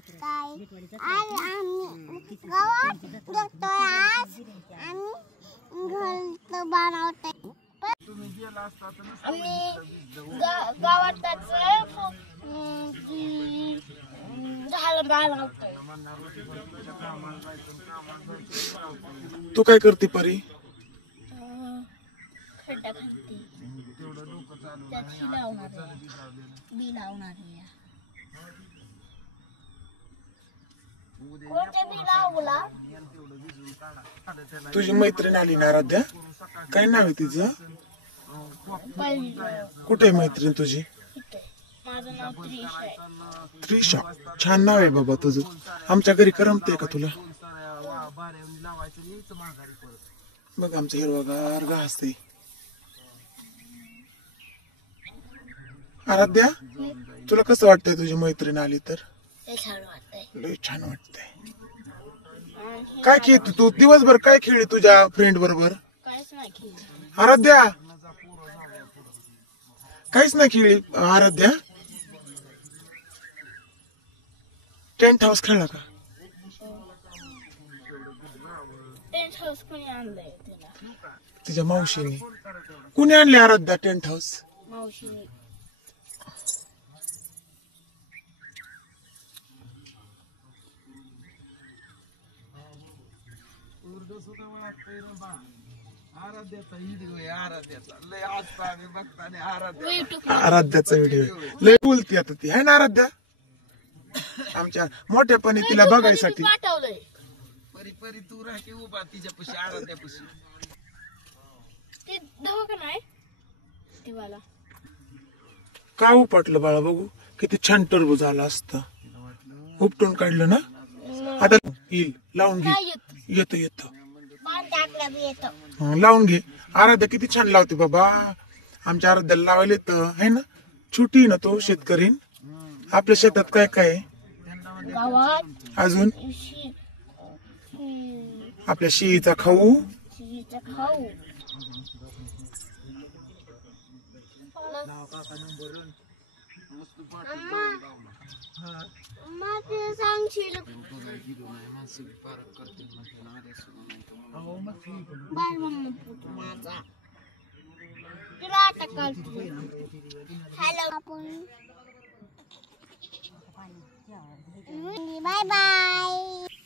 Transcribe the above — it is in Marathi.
काय आम्ही गावात जातोय आज आम्ही घर बनवतोय आम्ही गावात झाड बनवतोय। तू काय करते परी? खड्डा खाते त्याची लावणार आहे बी लावणार आहे। कोणते बी लावला? तुझी मैत्रीण आली ना आराध्या, काय नाव आहे तिचं? कुठे आहे मैत्रीण तुझी? माझं नाव त्रिशा आहे। त्रिशा, छान नाव आहे बाबा तुझं। आमच्या घरी करमते का तुला? बघ आमचं हिरवगार घास आहे। आराध्या, तुला कसं वाटतंय तुझी मैत्रीण आली तर? छान वाटतंय। लय छान वाटतंय। काय खेळतो तू दिवसभर? काय खेळली तुझ्या फ्रेंड बरोबर? काहीच नाही खेळली। आराध्या, काहीच नाही खेळली आराध्या? टेंट हाऊस खेळला का? टेंट हाऊस कोणी आणलंय तिला? तिच्या मावशीने। कुणी आणले आराध्या टेंट हाऊस? मावशीने। आराध्याचा व्हिडिओ लय बोलती आता ती, आहे ना आराध्या? आमच्या मोठ्यापणी तिला बघायसाठी पाठवलंय। परी परी तू राहते उभा तिच्यापाशी, आराध्यापाशी। ते धोका नाही तिवाला का उपटलं बाळा? बघू किती छान टरबूज झाला असता, उपटून काढलं ना। आता येईल, लावून घे। येतो येतो, लावून घे। आराध्या किती छान लावते बाबा, आमच्या आराध्याला लावायला येतं, है ना? छोटी ना तो शेतकरी। आपल्या शेतात काय काय गावात अजून? आपल्या शिळीचा खाऊ, बाय बाय।